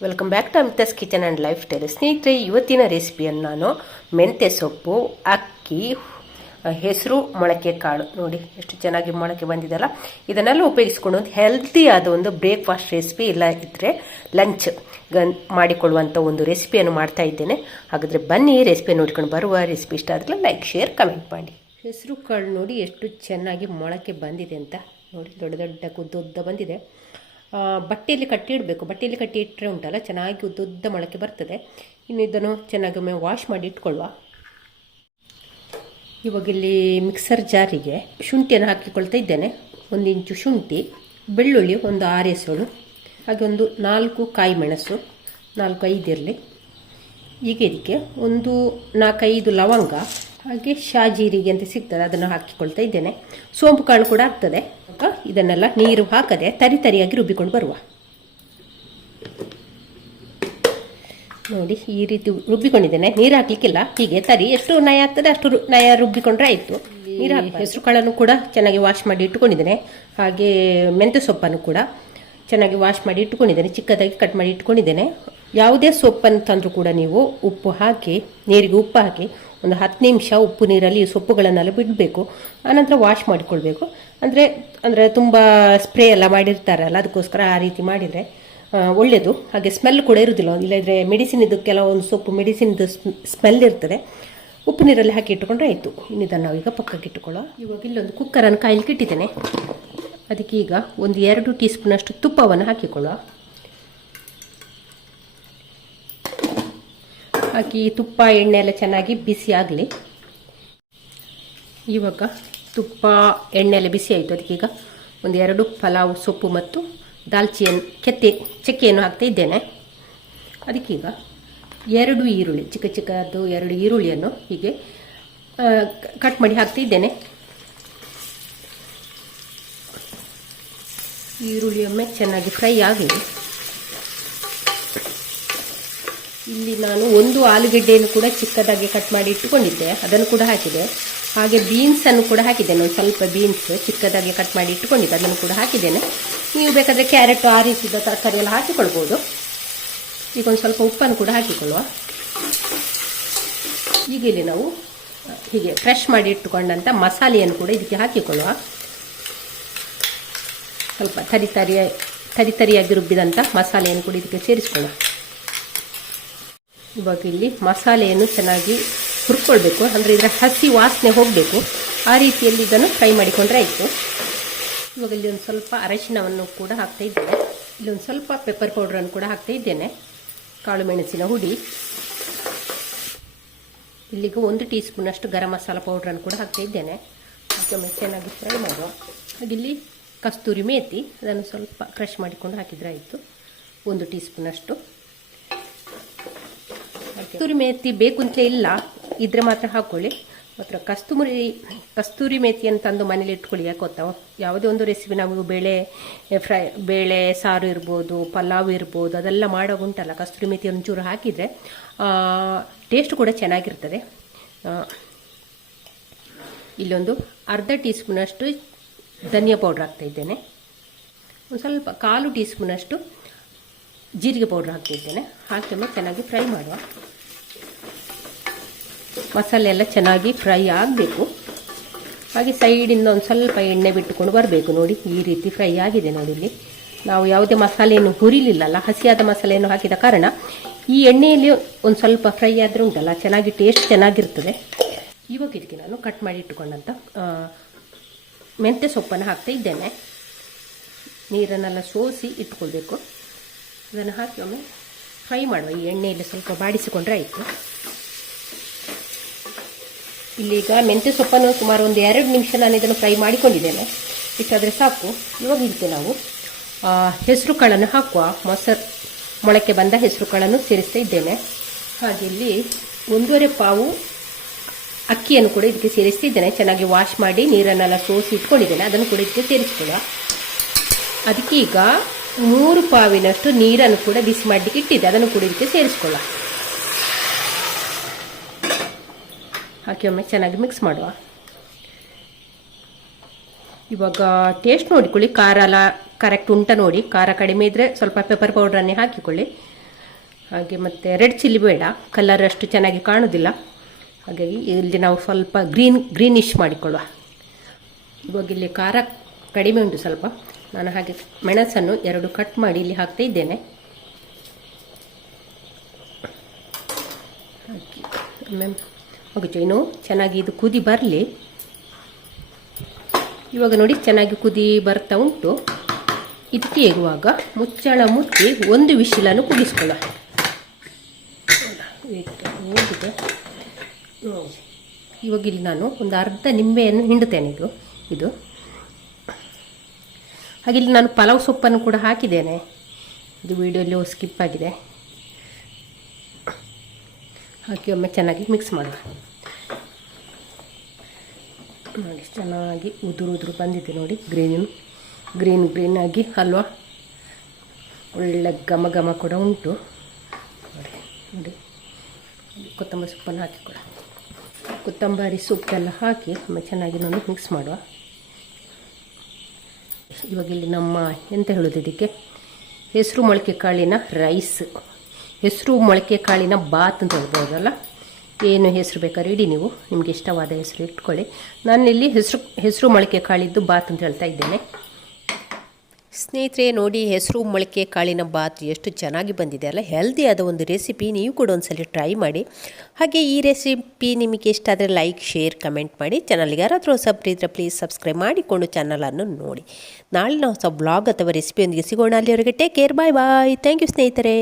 Welcome back to Amita's kitchen and lifestyle ಸ್ನೇಹಿತರೆ ಇವತ್ತಿನ ರೆಸಿಪಿಯನ್ನು ನಾನು ಮೆಂತ್ಯ ಸೊಪ್ಪು ಅಕ್ಕಿ ಹೆಸರು ಮೊಳಕೆ ಕಾಳು ನೋಡಿ ಎಷ್ಟು ಚೆನ್ನಾಗಿ ಮೊಳಕೆ ಬಂದಿದೆಲ್ಲ ಇದನ್ನೆಲ್ಲ ಉಪಯೋಗಿಸ್ಕೊಂಡು ಒಂದು ಆದ ಒಂದು ಬ್ರೇಕ್ಫಾಸ್ಟ್ ರೆಸಿಪಿ ಇಲ್ಲ ಇದ್ದರೆ ಲಂಚ್ ಗನ್ ಮಾಡಿಕೊಳ್ಳುವಂಥ ಒಂದು ರೆಸಿಪಿಯನ್ನು ಮಾಡ್ತಾ ಇದ್ದೇನೆ. ಹಾಗಾದರೆ ಬನ್ನಿ ರೆಸಿಪಿ ನೋಡ್ಕೊಂಡು ಬರುವ ರೆಸಿಪಿ ಇಷ್ಟ ಆದರೆ ಲೈಕ್ ಶೇರ್ ಕಮೆಂಟ್ ಮಾಡಿ. ಹೆಸರು ಕಾಳು ನೋಡಿ ಎಷ್ಟು ಚೆನ್ನಾಗಿ ಮೊಳಕೆ ಬಂದಿದೆ ಅಂತ ನೋಡಿ ದೊಡ್ಡ ದೊಡ್ಡ ಉದ್ದುದ್ದ ಬಂದಿದೆ. ಆ, ಬಟ್ಟೆಯಲ್ಲಿ ಕಟ್ಟಿ ಇಡಬೇಕು. ಬಟ್ಟೆಯಲ್ಲಿ ಕಟ್ಟಿ ಇಟ್ಟರೆ ಉಂಟಲ್ಲ, ಚೆನ್ನಾಗಿ ಉದ್ದುದ್ದ ಮೊಳಕೆ ಬರ್ತದೆ. ಇನ್ನು ಇದನ್ನು ಚೆನ್ನಾಗಿ ಒಮ್ಮೆ ವಾಶ್ ಮಾಡಿ ಇಟ್ಕೊಳ್ಳುವ. ಇವಾಗ ಇಲ್ಲಿ ಮಿಕ್ಸರ್ ಜಾರಿಗೆ ಶುಂಠಿಯನ್ನು ಹಾಕಿಕೊಳ್ತಾ ಇದ್ದೇನೆ. ಒಂದು ಇಂಚು ಶುಂಠಿ, ಬೆಳ್ಳುಳ್ಳಿ, ಒಂದು ಆರು ಎಸಳು ಹಾಗೆ ಒಂದು ನಾಲ್ಕು ಕಾಯಿ ಮೆಣಸು ನಾಲ್ಕು ಇರಲಿ ಈಗ ಇದಕ್ಕೆ ಒಂದು ನಾಲ್ಕೈದು ಲವಂಗ ಹಾಗೆ ಶಾಜೀರಿಗೆ ಅಂತ ಸಿಗ್ತದೆ, ಅದನ್ನು ಹಾಕಿಕೊಳ್ತಾ ಇದ್ದೇನೆ. ಸೋಂಪು ಕಾಳು ಕೂಡ ಆಗ್ತದೆ. ಆಗ ಇದನ್ನೆಲ್ಲ ನೀರು ಹಾಕದೆ ತರಿ ತರಿಯಾಗಿ ರುಬ್ಬಿಕೊಂಡು ಬರುವ. ನೋಡಿ, ಈ ರೀತಿ ರುಬ್ಬಿಕೊಂಡಿದ್ದೇನೆ. ನೀರು ಹಾಕ್ಲಿಕ್ಕಿಲ್ಲ. ಹೀಗೆ ತರಿ, ಎಷ್ಟು ನಯ ಆಗ್ತದೆ ಅಷ್ಟು ನಯ ರುಬ್ಬಿಕೊಂಡ್ರೆ ಆಯಿತು. ನೀರು ಹೆಸರು ಕಾಳನ್ನು ಕೂಡ ಚೆನ್ನಾಗಿ ವಾಶ್ ಮಾಡಿ ಇಟ್ಟುಕೊಂಡಿದ್ದೇನೆ. ಹಾಗೆ ಮೆಂತ್ಯ ಸೊಪ್ಪನ್ನು ಕೂಡ ಚೆನ್ನಾಗಿ ವಾಶ್ ಮಾಡಿ ಇಟ್ಕೊಂಡಿದ್ದೇನೆ ಚಿಕ್ಕದಾಗಿ ಕಟ್ ಮಾಡಿ ಇಟ್ಕೊಂಡಿದ್ದೇನೆ ಯಾವುದೇ ಸೊಪ್ಪನ್ನು ತಂದರೂ ಕೂಡ ನೀವು ಉಪ್ಪು ಹಾಕಿ, ನೀರಿಗೆ ಉಪ್ಪು ಹಾಕಿ ಒಂದು ಹತ್ತು ನಿಮಿಷ ಉಪ್ಪು ನೀರಲ್ಲಿ ಸೊಪ್ಪುಗಳನ್ನೆಲ್ಲ ಬಿಡಬೇಕು. ಆನಂತರ ವಾಶ್ ಮಾಡಿಕೊಳ್ಬೇಕು. ಅಂದರೆ ಅಂದರೆ ತುಂಬ ಸ್ಪ್ರೇ ಎಲ್ಲ ಮಾಡಿರ್ತಾರಲ್ಲ, ಅದಕ್ಕೋಸ್ಕರ ಆ ರೀತಿ ಮಾಡಿದರೆ ಒಳ್ಳೆಯದು ಹಾಗೆ ಸ್ಮೆಲ್ ಕೂಡ ಇರುವುದಿಲ್ಲ ಇಲ್ಲದ್ರೆ ಮೆಡಿಸಿನ್ ಇದು ಕೆಲವೊಂದು ಸೊಪ್ಪು ಮೆಡಿಸಿನ್ದು ಸ್ಮೆಲ್ ಇರ್ತದೆ. ಉಪ್ಪು ನೀರಲ್ಲಿ ಹಾಕಿ ಇಟ್ಟುಕೊಂಡ್ರೆ ಆಯಿತು. ಇನ್ನಿದನ್ನು ನಾವೀಗ ಪಕ್ಕಕ್ಕೆ ಇಟ್ಟುಕೊಳ್ಳೋ ಇವಾಗ ಇಲ್ಲೊಂದು ಕುಕ್ಕರನ್ನು ಕಾಯ್ಲಿಕ್ಕೆ ಇಟ್ಟಿದ್ದೇನೆ. ಅದಕ್ಕೆ ಈಗ ಒಂದು ಎರಡು ಟೀ ಸ್ಪೂನಷ್ಟು ತುಪ್ಪವನ್ನು ಹಾಕಿಕೊಳ್ಳುವ ಹಾಕಿ ತುಪ್ಪ ಎಣ್ಣೆ ಎಲ್ಲ ಚೆನ್ನಾಗಿ ಬಿಸಿ ಆಗಲಿ. ಇವಾಗ ತುಪ್ಪ ಎಣ್ಣೆ ಎಲ್ಲ ಬಿಸಿ ಆಯಿತು. ಅದಕ್ಕೀಗ ಒಂದು ಎರಡು ಪಲಾವ್ ಸೊಪ್ಪು ಮತ್ತು ದಾಲ್ಚಿಯನ್ನು ಕೆತ್ತೆ, ಚಕ್ಕೆಯನ್ನು ಹಾಕ್ತಾ ಇದ್ದೇನೆ. ಅದಕ್ಕೀಗ ಎರಡು ಈರುಳ್ಳಿ, ಚಿಕ್ಕ ಚಿಕ್ಕದು ಎರಡು ಈರುಳ್ಳಿಯನ್ನು ಹೀಗೆ ಕಟ್ ಮಾಡಿ ಹಾಕ್ತಾ ಇದ್ದೇನೆ. ಈರುಳ್ಳಿಯೊಮ್ಮೆ ಚೆನ್ನಾಗಿ ಫ್ರೈ ಆಗಲಿ. ಇಲ್ಲಿ ನಾನು ಒಂದು ಆಲೂಗೆಡ್ಡೆಯನ್ನು ಕೂಡ ಚಿಕ್ಕದಾಗಿ ಕಟ್ ಮಾಡಿ ಇಟ್ಟುಕೊಂಡಿದ್ದೆ. ಅದನ್ನು ಕೂಡ ಹಾಕಿದೆ. ಹಾಗೆ ಬೀನ್ಸನ್ನು ಕೂಡ ಹಾಕಿದ್ದೇನೆ. ಒಂದು ಸ್ವಲ್ಪ ಬೀನ್ಸ್ ಚಿಕ್ಕದಾಗಿ ಕಟ್ ಮಾಡಿ ಇಟ್ಟುಕೊಂಡಿದ್ದೆ. ಅದನ್ನು ಕೂಡ ಹಾಕಿದ್ದೇನೆ. ನೀವು ಬೇಕಾದರೆ ಕ್ಯಾರೆಟ್ ಆ ರೀತಿಯ ತರಕಾರಿ ಎಲ್ಲ ಹಾಕಿಕೊಳ್ಬೋದು. ಈಗ ಒಂದು ಸ್ವಲ್ಪ ಉಪ್ಪನ್ನು ಕೂಡ ಹಾಕಿಕೊಳ್ಳುವ. ಈಗ ಇಲ್ಲಿ ನಾವು ಹೀಗೆ ಫ್ರೆಶ್ ಮಾಡಿ ಇಟ್ಟುಕೊಂಡಂಥ ಮಸಾಲೆಯನ್ನು ಕೂಡ ಇದಕ್ಕೆ ಹಾಕಿಕೊಳ್ಳುವ. ಸ್ವಲ್ಪ ತರಿ ತರಿಯ, ತರಿ ತರಿಯಾಗಿ ರುಬ್ಬಿದಂಥ ಮಸಾಲೆಯನ್ನು ಕೂಡ ಇದಕ್ಕೆ ಸೇರಿಸ್ಕೊಳ್ಳುವ. ಇವಾಗ ಇಲ್ಲಿ ಮಸಾಲೆಯನ್ನು ಚೆನ್ನಾಗಿ ಹುರ್ಕೊಳ್ಬೇಕು. ಅಂದರೆ ಇದರ ಹಸಿ ವಾಸನೆ ಹೋಗಬೇಕು. ಆ ರೀತಿಯಲ್ಲಿ ಇದನ್ನು ಫ್ರೈ ಮಾಡಿಕೊಂಡ್ರೆ ಆಯಿತು. ಇವಾಗ ಇಲ್ಲಿ ಒಂದು ಸ್ವಲ್ಪ ಅರಶಿನವನ್ನು ಕೂಡ ಹಾಕ್ತಾ ಇದ್ದೇನೆ. ಇಲ್ಲಿ ಒಂದು ಸ್ವಲ್ಪ ಪೆಪ್ಪರ್ ಪೌಡ್ರನ್ನು ಕೂಡ ಹಾಕ್ತಾ ಇದ್ದೇನೆ. ಕಾಳು ಮೆಣಸಿನ ಹುಡಿ. ಇಲ್ಲಿಗೆ ಒಂದು ಟೀ ಸ್ಪೂನಷ್ಟು ಗರಂ ಮಸಾಲ ಪೌಡ್ರನ್ನು ಕೂಡ ಹಾಕ್ತಾ ಇದ್ದೇನೆ. ಅದೊಮ್ಮೆ ಚೆನ್ನಾಗಿ ಫ್ರೈ ಮಾಡುವ ಹಾಗಿಲ್ಲಿ ಕಸ್ತೂರಿ ಮೇತಿ. ಅದನ್ನು ಸ್ವಲ್ಪ ಕ್ರಷ್ ಮಾಡಿಕೊಂಡು ಹಾಕಿದರೆ ಆಯಿತು. ಒಂದು ಟೀ ಸ್ಪೂನಷ್ಟು ಕಸ್ತೂರಿ ಮೇಥಿ ಬೇಕು ಅಂತ ಇಲ್ಲ, ಇದ್ರೆ ಮಾತ್ರ ಹಾಕೊಳ್ಳಿ. ಮಾತ್ರ ಕಸ್ತೂರಿ ಕಸ್ತೂರಿ ಮೇಥಿಯನ್ನು ತಂದು ಮನೇಲಿ ಇಟ್ಕೊಳ್ಳಿ, ಯಾಕೆ ಗೊತ್ತಾ? ಯಾವುದೇ ಒಂದು ರೆಸಿಪಿ ನಾವು ಬೇಳೆ, ಫ್ರೈ, ಬೇಳೆ, ಸಾರು ಇರ್ಬೋದು, ಪಲಾವ್ ಇರ್ಬೋದು, ಅದೆಲ್ಲ ಮಾಡೋ ಉಂಟಲ್ಲ, ಕಸ್ತೂರಿ ಮೇಥಿ ಒಂಚೂರು ಹಾಕಿದರೆ ಟೇಸ್ಟ್ ಕೂಡ ಚೆನ್ನಾಗಿರ್ತದೆ. ಇಲ್ಲೊಂದು ಅರ್ಧ ಟೀ ಸ್ಪೂನಷ್ಟು ಧನಿಯಾ ಪೌಡ್ರ್ ಹಾಕ್ತಾ ಇದ್ದೇನೆ. ಒಂದು ಸ್ವಲ್ಪ ಕಾಲು ಟೀ ಸ್ಪೂನಷ್ಟು ಜೀರಿಗೆ ಪೌಡ್ರ್ ಹಾಕ್ತಿದ್ದೇನೆ ಹಾಕಿ ಚೆನ್ನಾಗಿ ಫ್ರೈ ಮಾಡುವ. ಮಸಾಲೆ ಎಲ್ಲ ಚೆನ್ನಾಗಿ ಫ್ರೈ ಆಗಬೇಕು. ಹಾಗೆ ಸೈಡಿಂದ ಒಂದು ಸ್ವಲ್ಪ ಎಣ್ಣೆ ಬಿಟ್ಟುಕೊಂಡು ಬರಬೇಕು ನೋಡಿ, ಈ ರೀತಿ ಫ್ರೈ ಆಗಿದೆ ನೋಡಿ ಇಲ್ಲಿ. ನಾವು ಯಾವುದೇ ಮಸಾಲೆಯನ್ನು ಹುರಿಲಿಲ್ಲಲ್ಲ, ಹಸಿಯಾದ ಮಸಾಲೆಯನ್ನು ಹಾಕಿದ ಕಾರಣ ಈ ಎಣ್ಣೆಯಲ್ಲಿ ಒಂದು ಸ್ವಲ್ಪ ಫ್ರೈ ಆದರೆ ಉಂಟಲ್ಲ, ಚೆನ್ನಾಗಿ ಟೇಸ್ಟ್ ಚೆನ್ನಾಗಿರ್ತದೆ. ಇವಾಗ ಇದಕ್ಕೆ ನಾನು ಕಟ್ ಮಾಡಿ ಇಟ್ಟುಕೊಂಡಂಥ ಮೆಂತ್ಯ ಸೊಪ್ಪನ್ನು ಹಾಕ್ತಾ ಇದ್ದೇನೆ. ನೀರನ್ನೆಲ್ಲ ಸೋಸಿ ಇಟ್ಕೊಳ್ಬೇಕು. ಅದನ್ನು ಹಾಕಿ ಒಮ್ಮೆ ಫ್ರೈ ಮಾಡುವ. ಈ ಎಣ್ಣೆಯಲ್ಲಿ ಸ್ವಲ್ಪ ಬಾಡಿಸಿಕೊಂಡ್ರೆ ಆಯಿತು. ಇಲ್ಲೀಗ ಮೆಂತ್ಯ ಸೊಪ್ಪನ್ನು ಸುಮಾರು ಒಂದು ಎರಡು ನಿಮಿಷ ನಾನು ಇದನ್ನು ಫ್ರೈ ಮಾಡಿಕೊಂಡಿದ್ದೇನೆ. ಇಷ್ಟಾದರೆ ಸಾಕು. ಇವಾಗ ಇದಕ್ಕೆ ನಾವು ಹೆಸರು ಕಾಳನ್ನು ಹಾಕುವ ಮೊಸರು ಮೊಳಕೆ ಬಂದ ಹೆಸರು ಕಾಳನ್ನು ಸೇರಿಸ್ತಾ ಇದ್ದೇನೆ. ಹಾಗೆ ಇಲ್ಲಿ ಒಂದೂವರೆ ಪಾವು ಅಕ್ಕಿಯನ್ನು ಕೂಡ ಇದಕ್ಕೆ ಸೇರಿಸ್ತಿದ್ದೇನೆ ಚೆನ್ನಾಗಿ ವಾಶ್ ಮಾಡಿ ನೀರನ್ನೆಲ್ಲ ಸೋಸಿ ಇಟ್ಕೊಂಡಿದ್ದೇನೆ. ಅದನ್ನು ಕೂಡ ಇದಕ್ಕೆ ಸೇರಿಸ್ಕೊಳ್ಳುವ ಅದಕ್ಕೆ ಈಗ ಮೂರು ಪಾವಿನಷ್ಟು ನೀರನ್ನು ಕೂಡ ಬಿಸಿ ಮಾಡಲಿಕ್ಕೆ ಇಟ್ಟಿದ್ದೆ. ಅದನ್ನು ಕೂಡ ಇದಕ್ಕೆ ಸೇರಿಸ್ಕೊಳ್ಳ ಹಾಕಿ ಒಮ್ಮೆ ಚೆನ್ನಾಗಿ ಮಿಕ್ಸ್ ಮಾಡುವ. ಇವಾಗ ಟೇಸ್ಟ್ ನೋಡಿಕೊಳ್ಳಿ. ಖಾರ ಎಲ್ಲ ಕರೆಕ್ಟ್ ಉಂಟ ನೋಡಿ. ಖಾರ ಕಡಿಮೆ ಇದ್ದರೆ ಸ್ವಲ್ಪ ಪೆಪ್ಪರ್ ಪೌಡ್ರನ್ನೇ ಹಾಕಿಕೊಳ್ಳಿ. ಹಾಗೆ ಮತ್ತು ರೆಡ್ ಚಿಲ್ಲಿ ಬೇಡ. ಕಲರ್ ಅಷ್ಟು ಚೆನ್ನಾಗಿ ಕಾಣೋದಿಲ್ಲ. ಹಾಗಾಗಿ ಇಲ್ಲಿ ನಾವು ಸ್ವಲ್ಪ ಗ್ರೀನ್ ಗ್ರೀನಿಶ್ ಮಾಡಿಕೊಳ್ಳುವ. ಇವಾಗ ಇಲ್ಲಿ ಖಾರ ಕಡಿಮೆ ಉಂಟು ಸ್ವಲ್ಪ. ನಾನು ಹಾಗೆ ಮೆಣಸನ್ನು ಎರಡು ಕಟ್ ಮಾಡಿ ಇಲ್ಲಿ ಹಾಕ್ತಾ ಇದ್ದೇನೆ. ಹಾಕಿ ಆಮೇಲೆ ಹೋಗಿ ಇನ್ನು ಚೆನ್ನಾಗಿ ಇದು ಕುದಿ ಬರಲಿ. ಇವಾಗ ನೋಡಿ ಚೆನ್ನಾಗಿ ಕುದಿ ಬರ್ತಾ ಉಂಟು. ಇದಕ್ಕೆ ಇರುವಾಗ ಮುಚ್ಚಳ ಮುಚ್ಚಿ ಒಂದು ವಿಶಿಲನ್ನು ನೋಡಿ. ಇವಾಗ ಇಲ್ಲಿ ನಾನು ಒಂದು ಅರ್ಧ ನಿಂಬೆಯನ್ನು ಹಿಂಡುತ್ತೇನೆ ಇದು. ಇದು. ಹಾಗೆ ಇಲ್ಲಿ ನಾನು ಪಲಾವ್ ಸೊಪ್ಪನ್ನು ಕೂಡ ಹಾಕಿದ್ದೇನೆ. ಇದು ವಿಡಿಯೋಲ್ಲಿ ಸ್ಕಿಪ್ ಆಗಿದೆ. ಹಾಕಿ ಒಮ್ಮೆ ಚೆನ್ನಾಗಿ ಮಿಕ್ಸ್ ಮಾಡುವ ನೋಡಿ, ಚೆನ್ನಾಗಿ ಉದುರು ಉದುರು ಬಂದಿದೆ ನೋಡಿ ಗ್ರೀನ್. ಗ್ರೀನ್ ಗ್ರೀನ್ ಆಗಿ ಹಲ್ವಾ. ಒಳ್ಳೆ ಘಮ ಘಮ ಕೂಡ ಉಂಟು. ನೋಡಿ ನೋಡಿ. ಕೊತ್ತಂಬರಿ ಸೊಪ್ಪನ್ನು ಹಾಕಿಕೊಡ ಕೊತ್ತಂಬರಿ ಸೊಪ್ಪೆಲ್ಲ ಹಾಕಿ ಒಮ್ಮೆ ಚೆನ್ನಾಗಿ ನೋಡಿ ಮಿಕ್ಸ್ ಮಾಡುವ. ಇವಾಗ ಇಲ್ಲಿ ನಮ್ಮ, ಎಂತ ಹೇಳೋದು ಇದಕ್ಕೆ? ಹೆಸರು ಮೊಳಕೆ ಕಾಳಿನ ರೈಸ್ ಹೆಸರು ಮೊಳಕೆ ಕಾಳಿನ ಬಾತ್ ಅಂತ ಹೇಳ್ಬೋದಲ್ಲ? ಏನು ಹೆಸರು ಬೇಕಾದ್ರೆ ಇಡಿ ನೀವು. ನಿಮಗೆ ಇಷ್ಟವಾದ ಹೆಸರು ಇಟ್ಕೊಳ್ಳಿ. ನಾನಿಲ್ಲಿ ಹೆಸರು ಹೆಸರು ಮೊಳಕೆ ಕಾಳಿದ್ದು ಬಾತ್ ಅಂತ ಹೇಳ್ತಾ ಇದ್ದೇನೆ. ಸ್ನೇಹಿತರೆ, ನೋಡಿ, ಹೆಸರು ಮೊಳಕೆ ಕಾಳಿನ ಬಾತ್ ಎಷ್ಟು ಚೆನ್ನಾಗಿ ಬಂದಿದೆ ಅಲ್ಲ? ಹೆಲ್ದಿ ಆದ ಒಂದು ರೆಸಿಪಿ ನೀವು ಕೂಡ ಒಂದ್ಸಲ ಟ್ರೈ ಮಾಡಿ. ಹಾಗೆ ಈ ರೆಸಿಪಿ ನಿಮಗೆ ಇಷ್ಟ ಆದರೆ ಲೈಕ್ ಶೇರ್ ಕಮೆಂಟ್ ಮಾಡಿ. ಚಾನಲ್ಗೆ ಯಾರಾದರೂ ಹೊಸಬ್ರು ಇದ್ರೆ ಪ್ಲೀಸ್ ಸಬ್ಸ್ಕ್ರೈಬ್ ಮಾಡಿಕೊಂಡು ಚಾನಲನ್ನು ನೋಡಿ. ನಾಳೆ ನಾವು ಹೊಸ ಬ್ಲಾಗ್ ಅಥವಾ ರೆಸಿಪಿಯೊಂದಿಗೆ ಸಿಗೋಣ. ಅಲ್ಲಿವರೆಗೆ take care bye bye thank you ಸ್ನೇಹಿತರೆ.